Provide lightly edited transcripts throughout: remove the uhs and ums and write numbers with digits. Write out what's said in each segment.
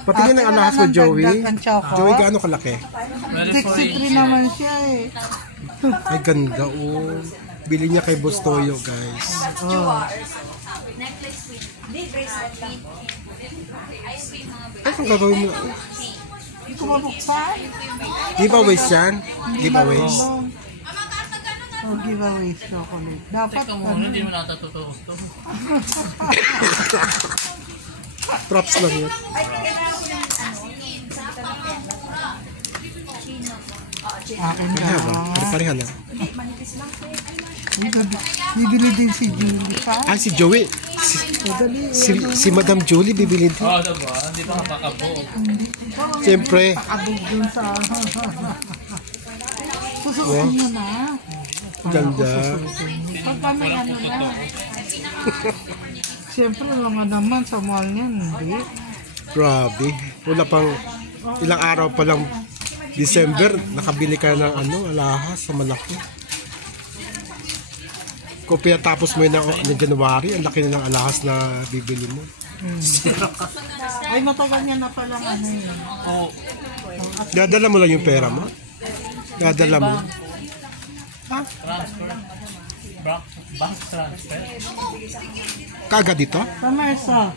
Patingin ng alahas mo, Joey. Ang choco. Joey, gaano kalaki? 63 naman siya eh. Ay, ganda, oh. Bili niya kay Boss Toyo, guys. Oh. Ay, kung gagawin mo. Hindi ko mabuksan. Giveaways yan? Giveaways? Oh, giveaway chocolate. Dapat Teka muna, hindi mo natatutunan ito. Props lang yun. akin Pareha ba? na. Pareha na. Bibili din si Julie pa. Ah, si Joey. Si Madam Julie bibili din. Oo, diba? Hindi pa makakabuo. Siyempre. Pakabog dun sa... Susukin mo na. Ganda. Pagka may ano na. Siyempre lang naman sa mall niyan, hindi. Grabe. Wala pang ilang araw pa lang December, nakabili ka ng alahas sa malaki. Kung tapos mo yun ng January, ang laki na ng alahas na bibili mo. Ay, matagal niya na palang yun. Oo. Dadala mo lang yung pera mo? Dadala mo? Transfer. Bank transfer. Kagad dito? Sa Marsa.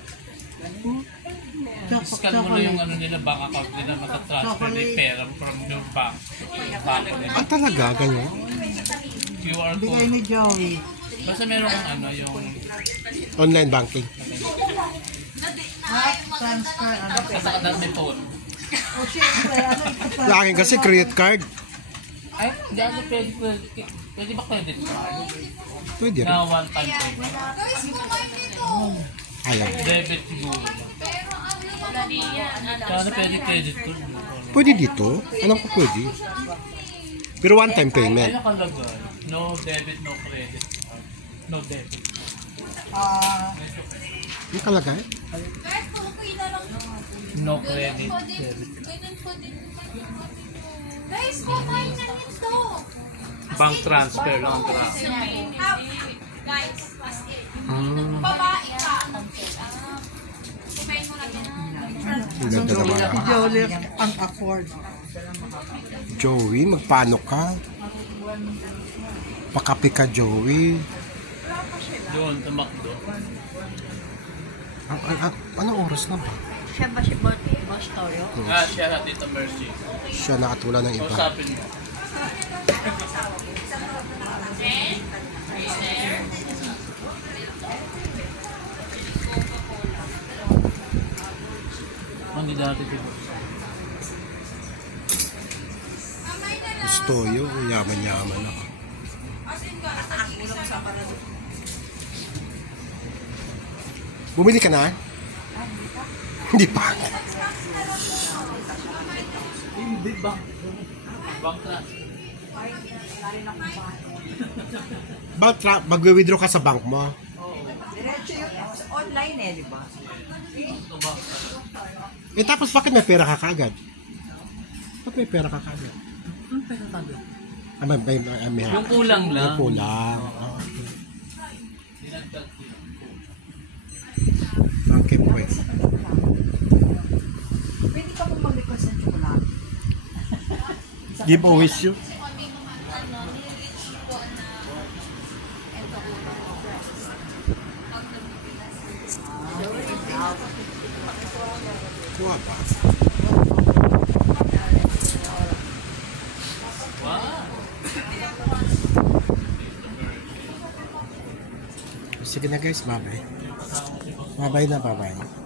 Scan mo na yung nila, bank account nila, matatransfer na yung pera from your bank. Ah, talaga? Ganyan? QR Bigay code. ni Joey. Basta meron kang yung... Online banking. Transfer. Basta ka dahil may phone. O syempre, ito Sa akin kasi credit card. Ay, hindi ako pwede. Pwede ba credit card? Pwede rin. Na one-time payment. Ayaw. Debit siguro. Kaya pwede credit card. Pwede dito? Alam ko pwede. Pero one time Ay, payment. nakalagay. No debit, no credit card. No debit. Nakalagay? No credit, debit. Guys, kumain na nito. Bank transfer lang graph. Guys, as in. Babae ka. Kumain mo lang yan. Ang ganda naman. Si Joey ang afford. Joey, magpaano ka? Pakapi ka, Joey. Yun, sa McDo. Anong oras na ba? Siya ba si Boss Toyo? Ah, siya na Tita Mercy. Siya nakatula ng iba. Kausapin mo. Hindi dati dito. Gusto yun. Yaman-yaman ako. Bumili ka na? Hindi pa. Hindi bank. Bank transfer. Mag-withdraw ka sa bank mo? Diretso yun. Online di ba? Ito bank transfer. Eh tapos bakit may pera ka kaagad? Bakit may pera ka kaagad? Anong pera kagad? May Yung kulang lang. Yung kulang. Oh, okay. Dinagdag din. Okay, boys. Pwede ka po mag-request ng chocolate. Giveaways yun. Kuha ba? Wow. Sige na guys, bye-bye. Bye-bye na, bye-bye.